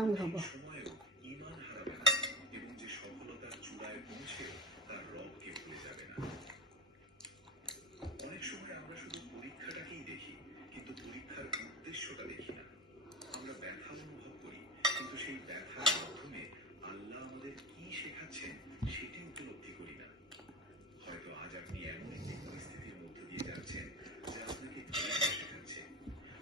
আমি খাবো। সময়েও ঈমান হারাবে না এবং যে সফলতার চূড়ায় পৌঁছেও তার রবকে ভুলে যাবে না। অনেক সময় আমরা শুধু পরীক্ষাটাকেই দেখি, কিন্তু পরীক্ষার উদ্দেশ্যটা দেখি না। আমরা ব্যথা অনুভব করি, কিন্তু সেই ব্যথার মাধ্যমে আল্লাহ আমাদের কি শেখাচ্ছেন সেটি উপলব্ধি করি না। হয়তো আজ আপনি এমন একটি পরিস্থিতির মধ্য দিয়ে যাচ্ছেন যা আপনাকে ধৈর্য শেখাচ্ছে।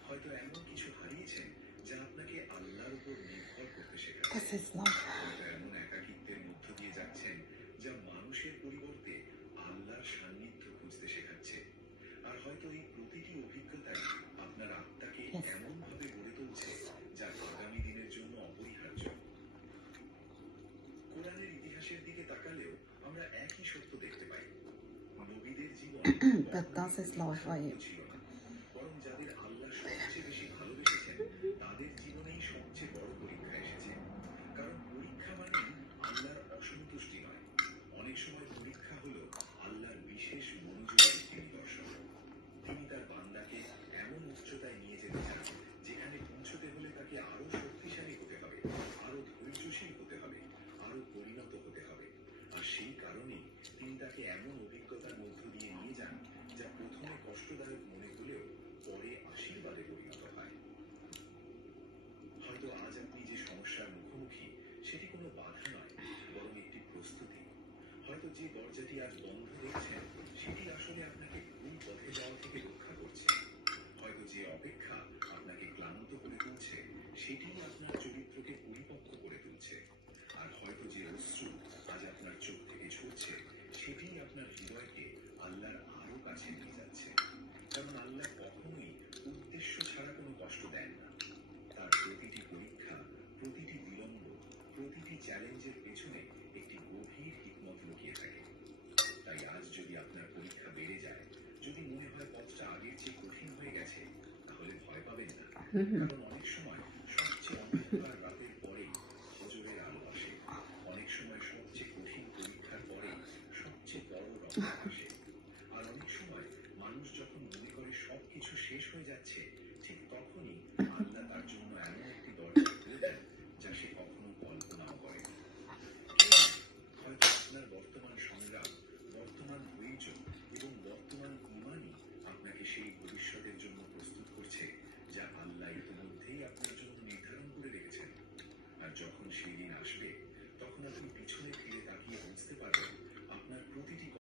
হয়তো এমন কিছু হারিয়েছেন যা আপনাকে আল্লাহর উপর নির্ভর করতে শেখাচ্ছে। Das ist noch. হয়তো এমন একাকিত্বের মধ্য দিয়ে যাচ্ছেন যা মানুষের পরিবর্তে আল্লাহর সান্নিধ্য খুঁজতে শেখাচ্ছে। আর হয়তো এই প্রতিটি অভিজ্ঞতাই আপনার আত্মাকে Yes. এমনভাবে গড়ে তুলছে যা আগামী দিনের জন্য অপরিহার্য। কোরআনের ইতিহাসের দিকে তাকালেও আমরা একই সত্য দেখতে পাই। নবীদের জীবন Das ist laut, weil ছিল না, বরং যাদের আল্লাহ সবচেয়ে বেশি ভালোবেসেছেন তাদের জীবনেই সবচেয়ে বড় পরীক্ষা এসেছে। কারণ পরীক্ষা মানে আল্লাহর অসন্তুষ্টি নয়, অনেক সময় পরীক্ষা হলো আল্লাহর বিশেষ মনোযোগের একটি নিদর্শন। তিনি তার বান্দাকে এমন উচ্চতায় নিয়ে যেতে চান যেখানে পৌঁছতে হলে তাকে আরো শক্তিশালী হতে হবে, আরো ধৈর্যশীল হতে হবে, আরো পরিণত হতে হবে। আর সেই কারণেই তিনি তাকে এমন অভিজ্ঞতার মধ্য দিয়ে নিয়ে যান যা প্রথমে কষ্টদায়ক মনে হলেও পরে আশীর্বাদে পরিণত হয়। হয়তো আজ আপনি যে সমস্যার মুখোমুখি সেটি কোনো বাধা নয়, বরং একটি প্রস্তুতি। হয়তো যে দরজাটি আজ বন্ধ দেখছেন সেটি আসলে আপনাকে ভুল পথে যাওয়া থেকে রক্ষা করছে। হয়তো যে অপেক্ষা আপনাকে ক্লান্ত করে তুলছে সেটি আপনার চরিত্রকে পরিপক্ক করে তুলছে। আর হয়তো যে অশ্রু আজ আপনার চোখ থেকে ঝরছে সেটি আপনার হৃদয়কে আল্লাহর আরো কাছে নিয়ে যাচ্ছে। কারণ আল্লাহ কখনোই উদ্দেশ্য ছাড়া কোনো কষ্ট দেন না। তার প্রতিটি পরীক্ষা, প্রতিটি বিলম্ব, প্রতিটি চ্যালেঞ্জের পেছনে একটি গভীর হিকমত লুকিয়ে থাকে। তাই আজ যদি আপনার পরীক্ষা বেড়ে যায়, যদি মনে হয় পথটা আগের চেয়ে কঠিন হয়ে গেছে, তাহলে ভয় পাবেন না। কারণ